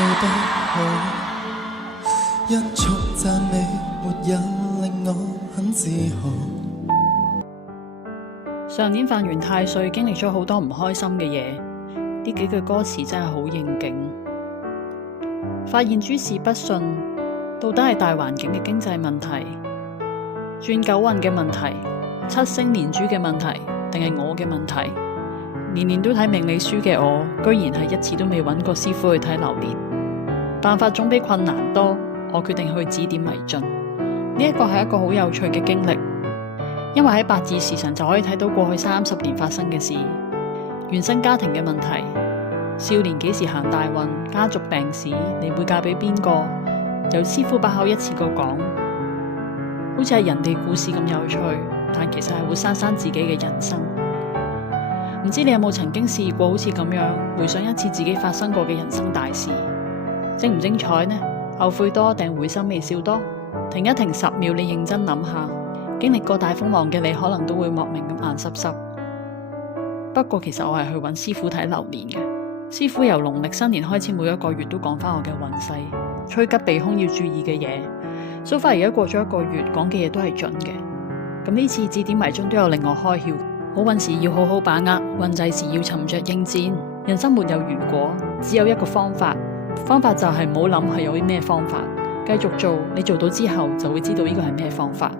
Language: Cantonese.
做得好，一束讚美沒有令我很自豪。上年犯完太歲，經歷咗好多唔開心嘅嘢，呢幾句歌詞真係好應景。發現諸事不順，到底係大環境嘅經濟問題、轉九運嘅問題、七星連珠嘅問題，定係我嘅問題？年年都睇命理書嘅我，居然係一次都未揾過師傅去睇流年。辦法總比困難多，我決定去指點迷津。呢一個係一個好有趣嘅經歷，因為喺八字時辰就可以睇到過去30年發生嘅事，原生家庭嘅問題，少年幾時行大運，家族病史，你會嫁俾邊個？由師傅把口一次過講，好似係人哋故事咁有趣，但其實係活生生自己嘅人生。唔知你有冇曾經試過好似咁樣回想一次自己發生過嘅人生大事，精唔精彩呢？後悔多定會心微笑多？停一停10秒，你認真諗下，經歷過大風浪嘅你可能都會莫名咁眼濕濕。不過其實我係去揾師傅睇流年嘅，師傅由農曆新年開始每一個月都講翻我嘅運勢，趨吉避凶要注意嘅嘢。so far 而家過咗1個月，講嘅嘢都係準嘅。咁呢次指點迷津都有令我開竅。好運時要好好把握，運滯時要沉着應戰。人生沒有如果，只有一個方法，方法就係唔好諗係有啲咩方法，繼續做，你做到之後就會知道呢個係咩方法。